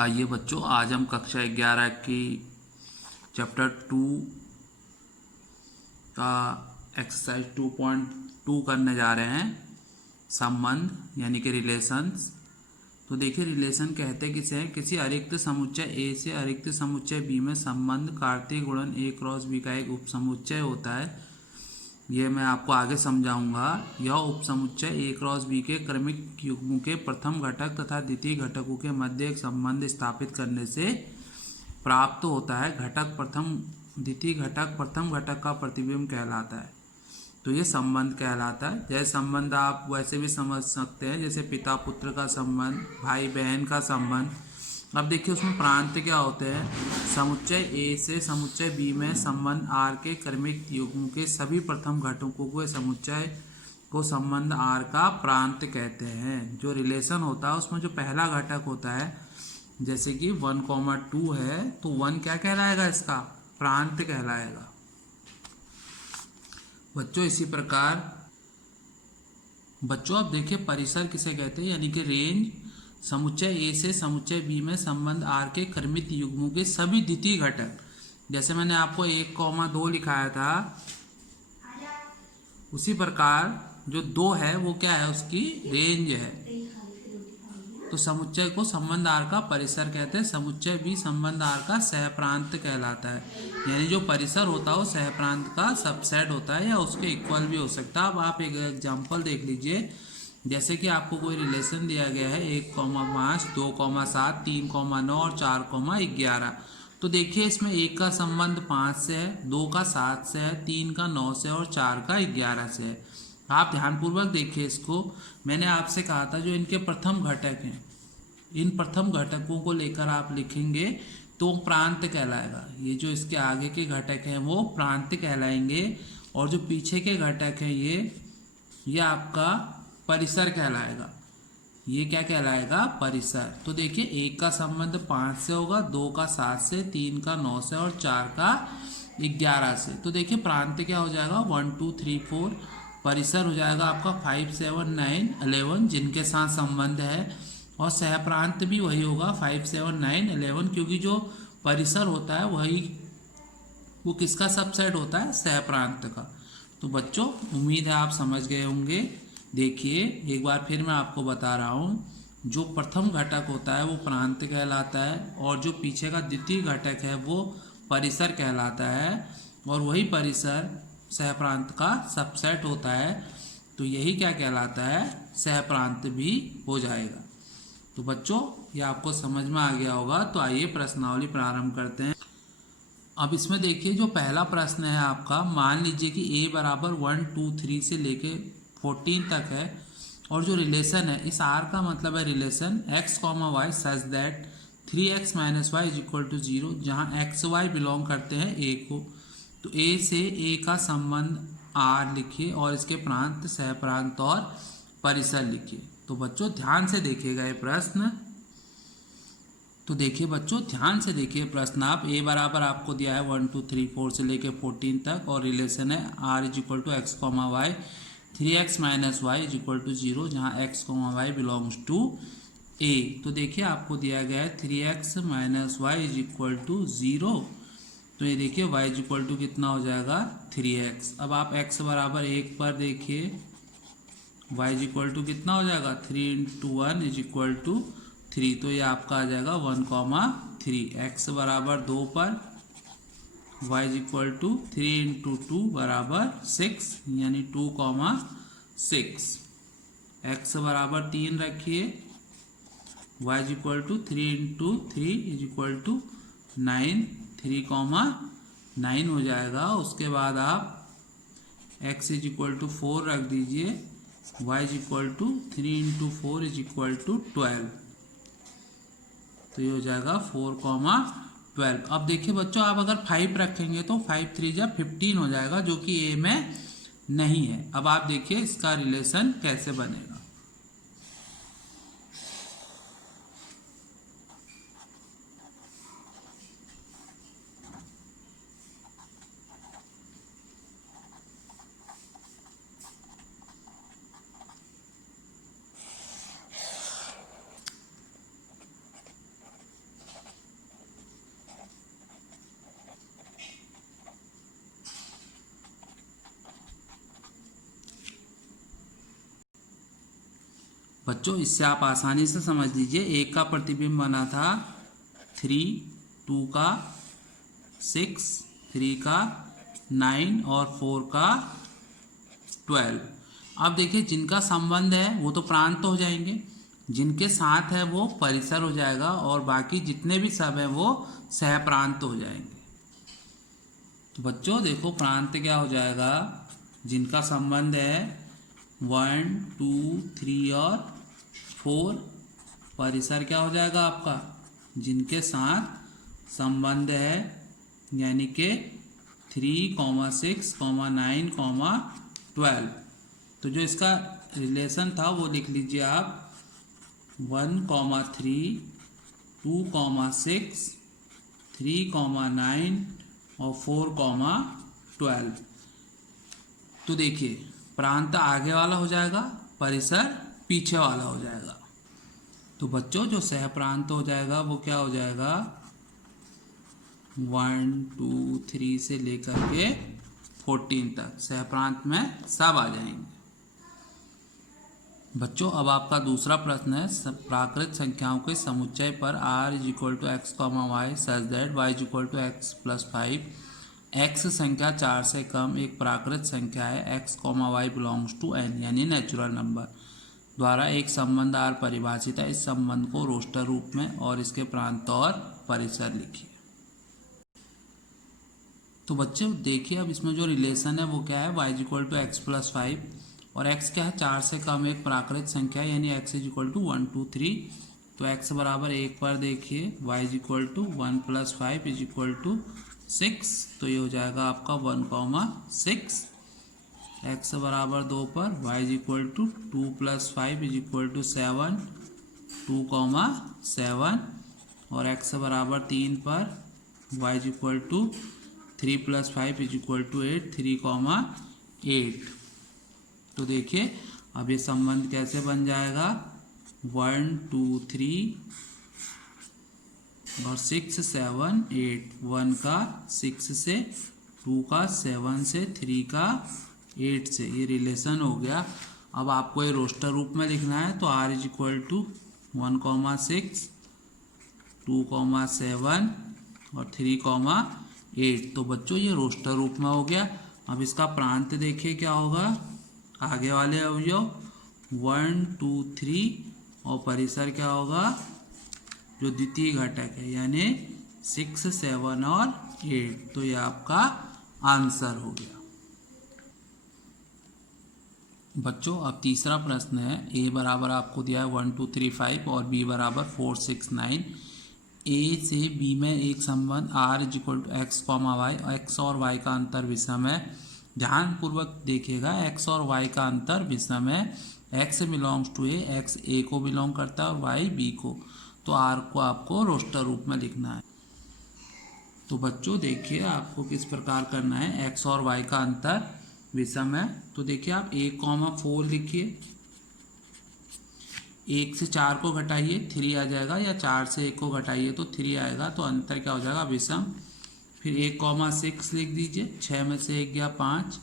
आइए बच्चों, आज हम कक्षा 11 की चैप्टर 2 का एक्सरसाइज 2.2 करने जा रहे हैं। संबंध यानी कि रिलेशंस। तो देखिए, रिलेशन कहते किसे हैं? किसी अरिक्त समुच्चय ए से अरिक्त समुच्चय बी में संबंध कार्तीय गुणन ए क्रॉस बी का एक उपसमुच्चय होता है। ये मैं आपको आगे समझाऊंगा। यह उपसमुच्चय ए क्रॉस बी के क्रमिक युग्मों के प्रथम घटक तथा द्वितीय घटकों के मध्य एक संबंध स्थापित करने से प्राप्त होता है। घटक प्रथम द्वितीय घटक प्रथम घटक का प्रतिबिंब कहलाता है। तो ये संबंध कहलाता है। जैसे संबंध आप वैसे भी समझ सकते हैं, जैसे पिता पुत्र का संबंध, भाई बहन का संबंध। अब देखिए, उसमें प्रांत क्या होते हैं? समुच्चय ए से समुच्चय बी में संबंध आर के क्रमिक युग्मों के सभी प्रथम घटकों को समुच्चय को संबंध आर का प्रांत कहते हैं। जो रिलेशन होता है उसमें जो पहला घटक होता है, जैसे कि 1,2 है, तो 1 क्या कहलाएगा? इसका प्रांत कहलाएगा बच्चों। इसी प्रकार बच्चों अब देखिए, परिसर किसे कहते हैं? यानी कि रेंज। समुच्चय ए से समुच्चय बी में संबंध आर के क्रमित युग्मों के सभी द्वितीय घटक, जैसे मैंने आपको 1,2 लिखाया था, उसी प्रकार जो 2 है वो क्या है? उसकी रेंज है। तो समुच्चय को संबंध आर का परिसर कहते हैं। समुच्चय बी संबंध आर का सहप्रांत कहलाता है। यानी जो परिसर होता है वो सहप्रांत का सबसेट होता है या उसके इक्वल भी हो सकता है। अब आप एक एग्जांपल देख लीजिए। जैसे कि आपको कोई रिलेशन दिया गया है 1,5, 2,7, 3,9 और 4,11। तो देखिए, इसमें 1 का संबंध 5 से है, 2 का 7 से है, 3 का 9 से और 4 का 11 से है। आप ध्यानपूर्वक देखिए इसको। मैंने आपसे कहा था जो इनके प्रथम घटक हैं, इन प्रथम घटकों को लेकर आप लिखेंगे तो प्रांत कहलाएगा। ये जो इसके आगे के घटक हैं वो प्रांत कहलाएंगे, और जो पीछे के घटक हैं ये आपका परिसर कहलाएगा। ये क्या कहलाएगा? परिसर। तो देखिए, 1 का संबंध 5 से होगा, 2 का 7 से, 3 का 9 से और 4 का 11 से। तो देखिए, प्रांत क्या हो जाएगा? 1, 2, 3, 4। परिसर हो जाएगा आपका 5, 7, 9, 11 जिनके साथ संबंध है, और सहप्रांत भी वही होगा 5, 7, 9, 11, क्योंकि जो परिसर होता है वही वो किसका सबसेट होता है? सहप्रांत का। तो बच्चों, उम्मीद है आप समझ गए होंगे। देखिए, एक बार फिर मैं आपको बता रहा हूँ, जो प्रथम घटक होता है वो प्रांत कहलाता है, और जो पीछे का द्वितीय घटक है वो परिसर कहलाता है, और वही परिसर सहप्रांत का सबसेट होता है। तो यही क्या कहलाता है? सहप्रांत भी हो जाएगा। तो बच्चों, ये आपको समझ में आ गया होगा। तो आइए प्रश्नावली प्रारंभ करते हैं। अब इसमें देखिए, जो पहला प्रश्न है आपका, मान लीजिए कि a बराबर 1, 2, 3 से लेके 14 तक है, और जो रिलेशन है, इस r का मतलब है relation x, y such that 3x - y = 0, जहाँ x, y बिलोंग करते हैं a को। तो a से a का संबंध r लिखिए, और इसके प्रांत, सहप्रांत और परिसर लिखिए। तो बच्चों ध्यान से देखिएगा ये प्रश्न। तो देखिए बच्चों, ध्यान से देखिए प्रश्न। आप a बराबर आपको दिया है 1, 2, 3, 4 से लेके 14 तक, और रिलेशन है r = x, y 3x - y = 0, जहाँ x, y belongs to a। तो देखिए, आपको दिया गया है 3x - y = 0। तो ये देखिए y = कितना हो जाएगा? 3x। अब आप x बराबर 1 पर देखिए, y = कितना हो जाएगा? 3 × 1 = 3। तो ये आपका आ जाएगा 1,3। x बराबर 2 पर y = 3 × 2 = 6, यानी 2,6। x बराबर 3 रखिए, y = 3 × 3 = 9, 3,9 हो जाएगा। उसके बाद आप x = 4 रख दीजिए, y = 3 × 4 = 12। तो ये हो जाएगा 4,12। अब देखिए बच्चों, आप अगर 5 रखेंगे तो 5 × 3 = 15 हो जाएगा, जो कि a में नहीं है। अब आप देखिए इसका रिलेशन कैसे बनेगा। बच्चों इससे आप आसानी से समझ लीजिए, 1 का प्रतिबिंब बना था 3, 2 का 6, 3 का 9 और 4 का 12। अब देखिए जिनका संबंध है वो तो प्रांत हो जाएंगे, जिनके साथ है वो परिसर हो जाएगा, और बाकी जितने भी सब हैं वो सहप्रांत हो जाएंगे। तो बच्चों देखो प्रांत क्या हो जाएगा, जिनका संबंध है 1, 2, 3 और 4। परिसर क्या हो जाएगा आपका, जिनके साथ संबंध है, यानी कि 3, 6, 9, 12। तो जो इसका रिलेशन था वो लिख लीजिए आप 1, 3, 2, 6, 3, 9 और 4, 12। तो देखिए प्रांत आगे वाला हो जाएगा, परिसर पीछे वाला हो जाएगा। तो बच्चों जो सह प्रांत हो जाएगा वो क्या हो जाएगा, 1, 2, 3 से लेकर के 14 तक सह प्रांत में सब आ जाएंगे। बच्चों अब आपका दूसरा प्रश्न है, प्राकृत संख्याओं के समुच्चय पर r = x, y such that y = x + 5। x संख्या 4 से कम एक प्राकृत संख्या है, x, y belongs to n यानी नेचुरल नंबर द्वारा एक संबंध r परिभाषित है। इस संबंध को रोस्टर रूप में और इसके प्रांत और परिसर लिखिए। तो बच्चों देखिए अब इसमें जो रिलेशन है वो क्या है, y = x + 5 और x क्या है 4 से कम एक प्राकृत संख्या यानी x = 1, 2, 3। तो x बराबर 1 पर देखिए y = 1 + 5 = 6। तो ये हो जाएगा आपका 1, 6। x बराबर 2 पर y = 2 + 5 = 7, 2, 7। और x बराबर 3 पर y = 3 + 5 = 8, 3, 8। तो देखिए अब ये संबंध कैसे बन जाएगा, 1, 2, 3 और 6, 7, 8। 1 का 6 से, 2 का 7 से, 3 का 8 से, ये रिलेशन हो गया। अब आपको ये रोस्टर रूप में लिखना है, तो r = 1, 6, 2, 7 और 3, 8। तो बच्चों ये रोस्टर रूप में हो गया। अब इसका प्रांत देखिए क्या होगा, आगे वाले अवयव 1, 2, 3 और परिसर क्या होगा, जो द्वितीय घटक है यानी 6, 7 और 8। तो ये आपका आंसर हो गया। बच्चों अब तीसरा प्रश्न है, a बराबर आपको दिया है 1, 2, 3, 5 और b बराबर 4, 6, 9। a से b में एक संबंध r = x, y, x और y का अंतर विषम है। ध्यानपूर्वक देखिएगा, x और y का अंतर विषम है। x belongs to a, x a को बिलोंग करता है और y b को। तो r को आपको रोस्टर रूप में लिखना है। तो बच्चों देखिए आपको किस प्रकार करना है, x और y का अंतर विषम है। तो देखिए आप 1, 4 लिखिए, 1 से 4 को घटाइए 3 आ जाएगा, या 4 से 1 को घटाइए तो 3 आएगा। तो अंतर क्या हो जाएगा, विषम। फिर 1, 6 लिख दीजिए, 6 में से 1 गया 5।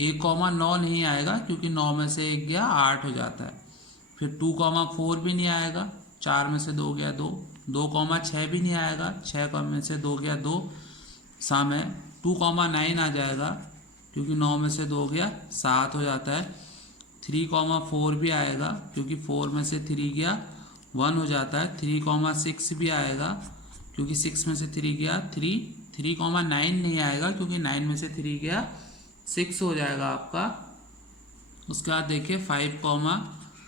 1, 9 नहीं आएगा क्योंकि 9 में से 1 गया 8 हो जाता है। फिर 2, 4 भी नहीं आएगा, 4 में से 2 गया 2। 2, 6 भी नहीं आएगा, 6 में से 2 गया 2। समय 2, 9 आ जाएगा क्योंकि 9 में से 2 गया 7 हो जाता है। 3, 4 भी आएगा क्योंकि 4 में से 3 गया 1 हो जाता है। 3, 6 भी आएगा क्योंकि 6 में से 3 गया 3। 3, 9 नहीं आएगा क्योंकि 9 में से 3 गया 6 हो जाएगा आपका। उसके बाद देखिए 5,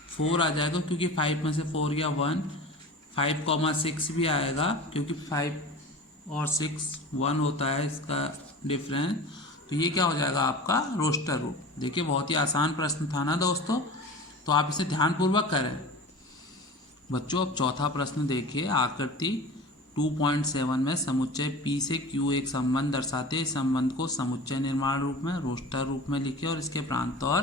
4 आ जाएगा क्योंकि 5 में से 4 गया 1। 5, 6 भी आएगा क्योंकि 5 और 6 1 होता है इसका डिफरेंस। तो ये क्या हो जाएगा आपका रोस्टर रूप। देखिए बहुत ही आसान प्रश्न था ना दोस्तों, तो आप इसे ध्यानपूर्वक करें। बच्चों अब चौथा प्रश्न देखिए, आकृति 2.7 में समुच्चय P से Q एक संबंध दर्शाते हैं। इस संबंध को समुच्चय निर्माण रूप में, रोस्टर रूप में लिखिए और इसके प्रांत और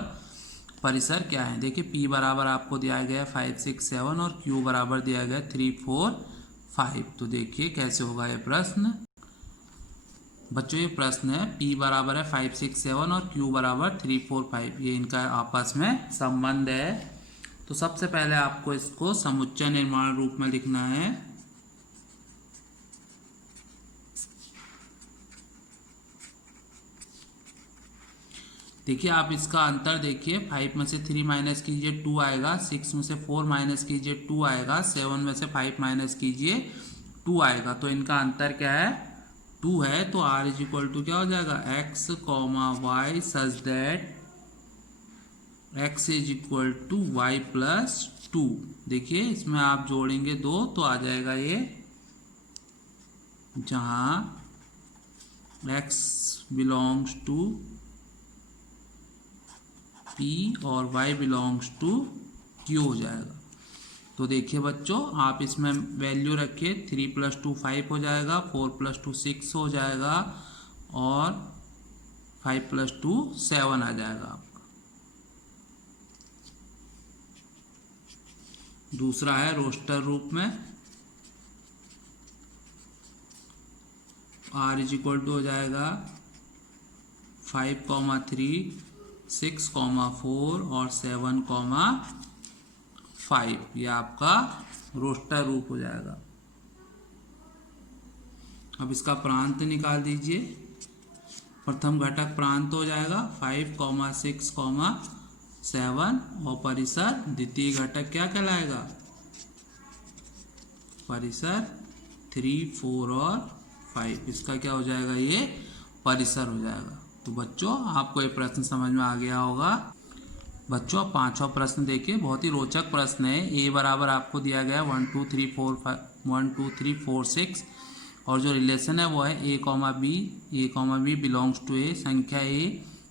परिसर क्या है। देखिए P बराबर आपको दिया गया है 5, 6, 7 और Q बराबर दिया गया है 3, 4, 5। तो देखिए कैसे होगा ये प्रश्न। बच्चों ये प्रश्न है, P बराबर है 5, 6, 7 और Q बराबर 3, 4, 5। ये इनका आपस में संबंध है। तो सबसे पहले आपको इसको समुच्चय निर्माण रूप में लिखना है। देखिए आप इसका अंतर देखिए, 5 में से 3 माइनस कीजिए 2 आएगा, 6 में से 4 माइनस कीजिए 2 आएगा, 7 में से 5 माइनस कीजिए 2 आएगा। तो इनका अंतर क्या है? 2 है। तो r इज इक्वल टू क्या हो जाएगा? x comma y such that x is equal to y plus 2। देखिए इसमें आप जोड़ेंगे 2 तो आ जाएगा ये, जहां x बिलोंग्स टू P और y बिलोंग्स टू Q हो जाएगा। तो देखिए बच्चों आप इसमें वैल्यू रखिए, 3 + 2 5 हो जाएगा, 4 + 2 6 हो जाएगा और 5 + 2 7 आ जाएगा आपका। दूसरा है रोस्टर रूप में, r इज इक्वल टू हो जाएगा 5,3 6,4 और 7,5। ये आपका रोस्टर रूप हो जाएगा। अब इसका प्रांत निकाल दीजिए। प्रथम घटक प्रांत हो जाएगा 5, 6, 7 और परिसर द्वितीय घटक क्या कहलाएगा? परिसर 3, 4 और 5। इसका क्या हो जाएगा? ये परिसर हो जाएगा। तो बच्चों आपको ये प्रश्न समझ में आ गया होगा। बच्चों अब 5वां प्रश्न देखिए, बहुत ही रोचक प्रश्न है। a बराबर आपको दिया गया 1 2 3 4 5 1 2 3 4 6 और जो रिलेशन है वो है a, b belongs to a।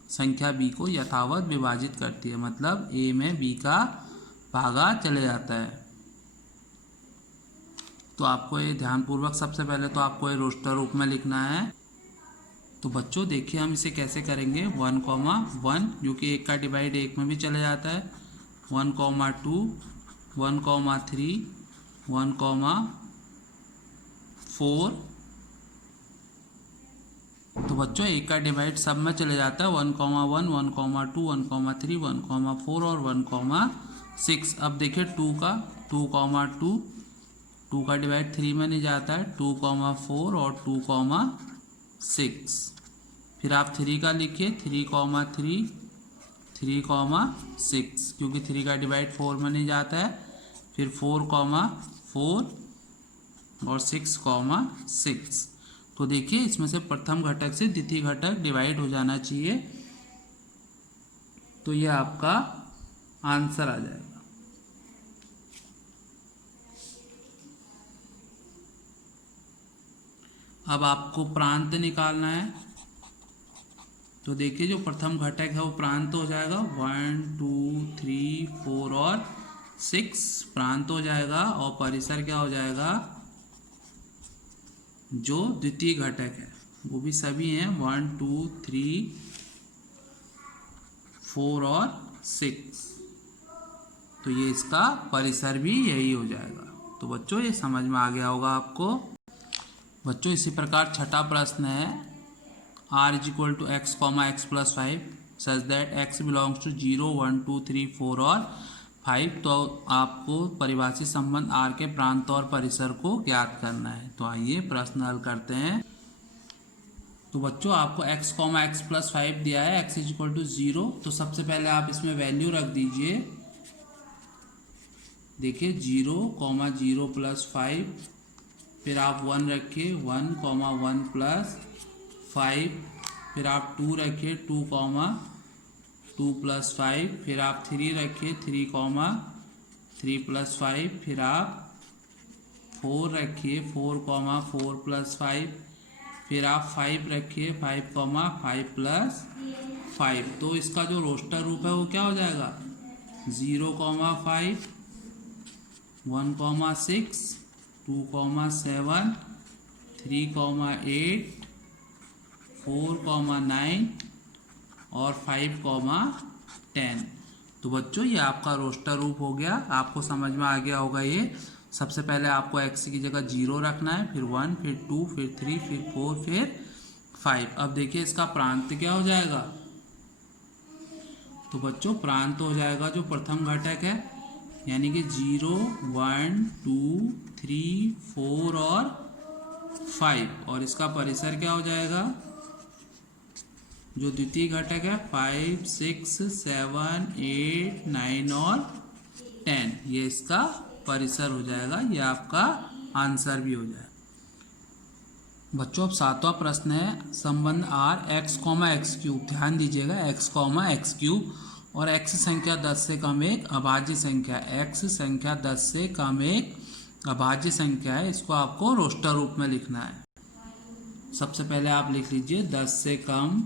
संख्या b को यथावत विभाजित करती है, मतलब a में b का भागा चले जाता है। तो आपको ये ध्यानपूर्वक सबसे पहले तो आपको ये रोस्टर रूप में लिखना है। तो बच्चों देखिए हम इसे कैसे करेंगे। 1, 1 जो कि 1 का डिवाइड 1 में भी चले जाता है, 1, 2 1, 3 1, 4। तो बच्चों 1 का डिवाइड सब में चले जाता है, 1, 1 1, 2 1, 3 1, 4 और 1, 6। अब देखिए 2 का 2, 2 का डिवाइड 3 में नहीं जाता है, 2, 4 और 2, 6। फिर आप 3 का लिखिए, 3, 3 6 क्योंकि 3 का डिवाइड 4 में नहीं जाता है। फिर 4, 4 और 6, 6। तो देखिए इसमें से प्रथम घटक से द्वितीय घटक डिवाइड हो जाना चाहिए, तो ये आपका आंसर आ जाएगा। अब आपको प्रांत निकालना है। तो देखिए जो प्रथम घटक है वो प्रांत हो जाएगा, 1 2 3 4 और 6 प्रांत हो जाएगा। और परिसर क्या हो जाएगा? जो द्वितीय घटक है वो भी सभी हैं, 1 2 3 4 और 6। तो ये इसका परिसर भी यही हो जाएगा। तो बच्चों ये समझ में आ गया होगा आपको। बच्चों इसी प्रकार छठा प्रश्न है, r is equal to x, x plus 5 such that x belongs to 0 1 2 3 4 और 5। तो आपको परिभाषित संबंध r के प्रांत और परिसर को ज्ञात करना है। तो आइए प्रश्न हल करते हैं। तो बच्चों आपको x, x प्लस 5 दिया है, x इज इक्वल टू 0। तो सबसे पहले आप इसमें वैल्यू रख दीजिए। देखिए 0, 0 प्लस 5, फिर आप 1 रखिए, 1, 1 प्लस 5, फिर आप 2 रखिए, 2, 2 प्लस 5, फिर आप 3 रखिए, 3, 3 प्लस 5, फिर आप 4 रखिए, 4, 4 प्लस 5, फिर आप 5 रखिए, 5, 5 प्लस 5। तो इसका जो रोस्टर रूप है वो क्या हो जाएगा? 0, 5 1, 6 2, 7 3, 8 4, 9 और 5, 10। तो बच्चों ये आपका रोस्टर रूप हो गया। आपको समझ में आ गया होगा ये। सबसे पहले आपको x की जगह 0 रखना है, फिर 1, फिर 2, फिर 3, फिर 4, फिर 5। अब देखिए इसका प्रांत क्या हो जाएगा? तो बच्चों प्रांत हो जाएगा जो प्रथम घटक है यानी कि 0, 1, 2, 3, 4 और 5, और इसका परिसर क्या हो जाएगा, जो द्वितीय घटक है 5, 6, 7, 8, 9 और 10, ये इसका परिसर हो जाएगा। ये आपका आंसर भी हो जाएगा। बच्चों अब 7वां प्रश्न है संबंध R x comma x cube. ध्यान दीजिएगा, एक्स कॉमा एक्स क्यूब और एक्स संख्या 10 से कम एक अभाज्य संख्या, एक्स संख्या 10 से कम एक अभाज्य संख्या है। इसको आपको रोस्टर रूप में लिखना है। सबसे पहले आप लिख लीजिए 10 से कम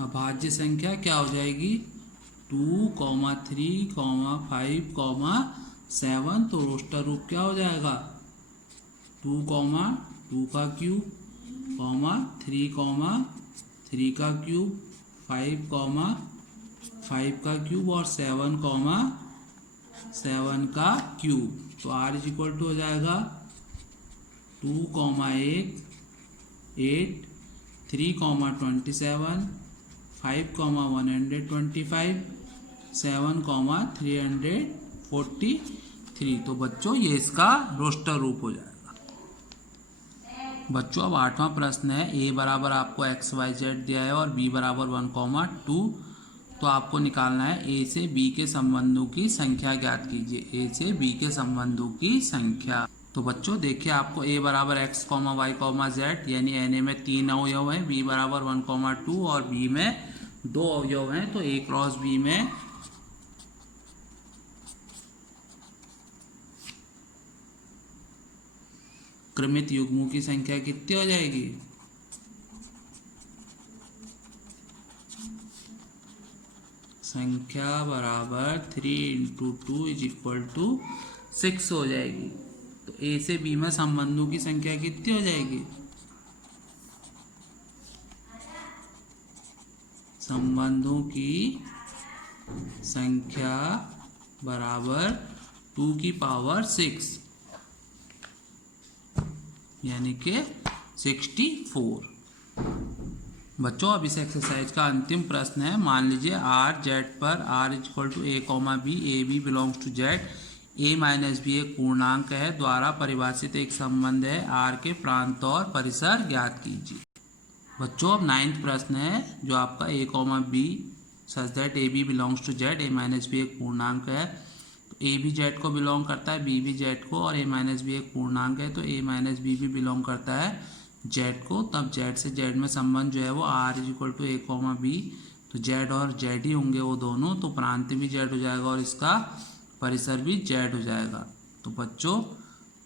अभाज्य संख्या क्या हो जाएगी, 2, 3, 5, 7। तो रोस्टर रूप क्या हो जाएगा, 2, 2 का क्यूब, 3, 3 का क्यूब, 5, 5 का क्यूब और 7, 7 का क्यूब। तो r इज इक्वल टू हो जाएगा 2, 1, 8, 3, 27, 5, 125, 7, 343। तो बच्चों ये इसका रोस्टर रूप हो जाएगा। बच्चों अब 8वां प्रश्न है, a बराबर आपको x, y, z दिया है और b बराबर 1, 2। तो आपको निकालना है a से b के संबंधों की संख्या ज्ञात कीजिए। a से b के संबंधों की संख्या। तो बच्चों देखिए, आपको a बराबर x, y, z यानी na में 3 अवयव हैं, b बराबर 1, 2 और b में 2 अवयव हैं। तो a क्रॉस b में क्रमित युग्मों की संख्या कितनी हो जाएगी, संख्या बराबर 3 × 2 = 6 हो जाएगी। तो a से b में संबंधों की संख्या कितनी हो जाएगी, संबंधों की संख्या बराबर 2 की पावर 6 यानी कि 64। बच्चों अब इस एक्सरसाइज का अंतिम प्रश्न है। मान लीजिए आर जेड पर r = a, b, a b belongs to Z, a - b एक पूर्णांक है द्वारा परिभाषित एक संबंध है r के प्रांत और परिसर ज्ञात कीजिए। बच्चों अब 9वां प्रश्न है जो आपका a, b such that a b belongs to Z, a - b एक पूर्णांक है। तो a भी जेड को बिलोंग करता है, b भी जेड को, और a - b एक पूर्णांक है तो a - b भी बिलोंग करता है जेड को। तब जेड से जेड में संबंध जो है वो r = a, b। तो जेड और जेड ही होंगे वो दोनों, तो प्रांत भी जेड हो जाएगा और इसका परिसर भी जेड हो जाएगा। तो बच्चों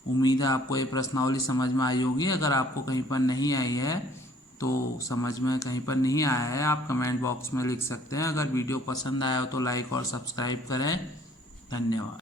उम्मीद है आपको ये प्रश्नावली समझ में आई होगी। अगर आपको कहीं पर नहीं आई है तो समझ में कहीं पर नहीं आया है आप कमेंट बॉक्स में लिख सकते हैं। अगर वीडियो पसंद आया हो तो लाइक और सब्सक्राइब करें। धन्यवाद।